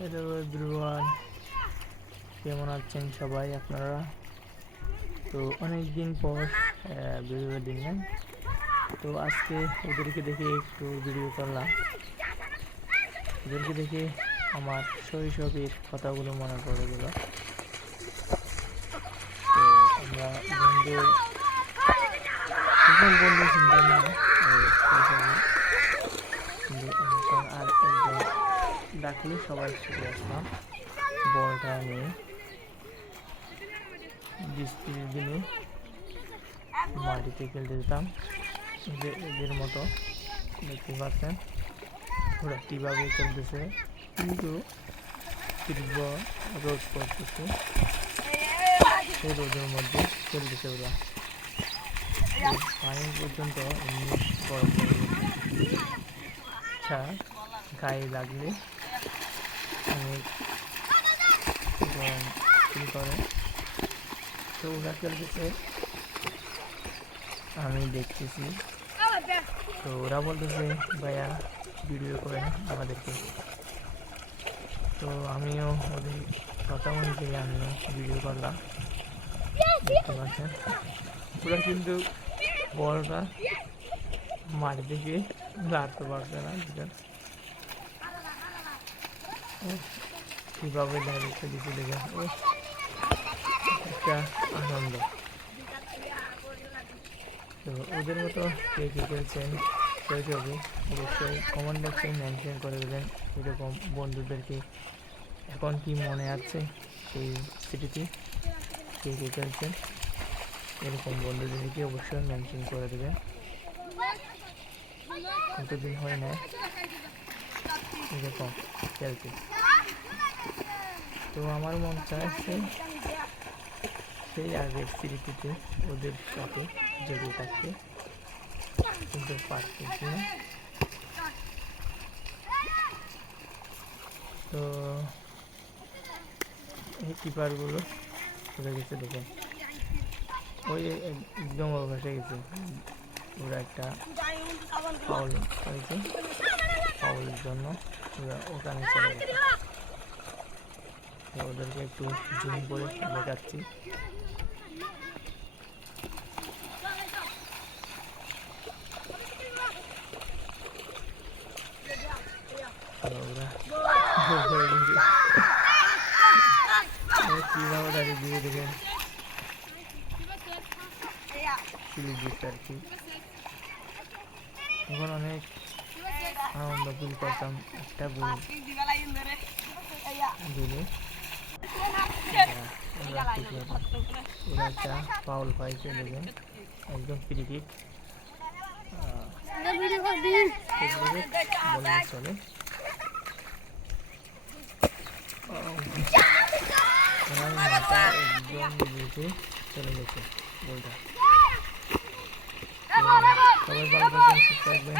Hello everyone, কেমন আছেন সবাই আপনারা? তো অনেক দিন পর ভিডিও দিলেন, তো আজকে ওদেরকে দেখে একটু ভিডিও করলাম। ওদেরকে দেখে আমার শৈশবের কথাগুলো মনে পড়ে গেল। তো আমরা বন্ধু চিন্তা না শৈশবে, কিন্তু এখন আর একজন ডাকলে সবাই ছুটে আসলাম বলটা নিয়ে। 20-30 দিনে মাটিতে খেলতে যেতাম এদের মতো। দেখতে পাচ্ছেন ওরা কীভাবে খেলতেছে, কিন্তু তীব্র রোদ করতেছে, সেই রোদের মধ্যে খেলতেছে ওরা। পানি পর্যন্ত এমনি গরম হয়ে গেছে, আচ্ছা গায়ে লাগলে অনেক গরম ফিল করে। তো ওরা খেলতেছে, আমি দেখতেছি। তো ওরা বলতেছে ভাইয়া ভিডিও করে আমাদেরকে। তো আমিও ওদের কথা অনুযায়ী আমিও ভিডিও করলাম। দেখতে পাচ্ছেন ওরা কিন্তু বলটা মাটি থেকে লাড়তে পারছে না, কীভাবে ডাইরেক্ট দিতে দেখেন, ও একটা আনন্দ। তো ওদের মতো কে কে খেলছেন শৈশবে অবশ্যই কমেন্ট বক্সে মেনশন করে দেবেন। এরকম বন্ধুদেরকে এখন কি মনে আছে সেই স্মৃতি, কে কে খেলছেন এরকম বন্ধুদেরকে অবশ্যই মেনশন করে দেবেন। কতদিন হয় না এরকম খেলতে। তো আমার মন চাইছে সেই আগের স্মৃতিতে ওদের সাথে জড়িয়ে থাকতে, কিন্তু পারতেছি না। তো এই কিপারগুলো উঠে গেছে, দেখেন ওই একদম অভ্যাসে গেছে। ওরা একটা ফাউল হয়েছে, ফাউলের জন্য ওরা ওখানে চলে গেছে। তো ওদেরকে একটু জুম করে দেখাচ্ছি। কিভাবে দাঁড়িয়ে দিয়ে দেখেন সিলিজিট আর কি। তখন অনেক আনন্দ ফিল করতাম একটা গোল দিলে। ওরা একটা ফাউল পাইছে, দেখেন একদম ফ্রি কিক বলে চলে। আমার মাথা একদম বুঝে চলে গেছে বলটা। সবাই ভালো থাকবেন, সুস্থ থাকবেন।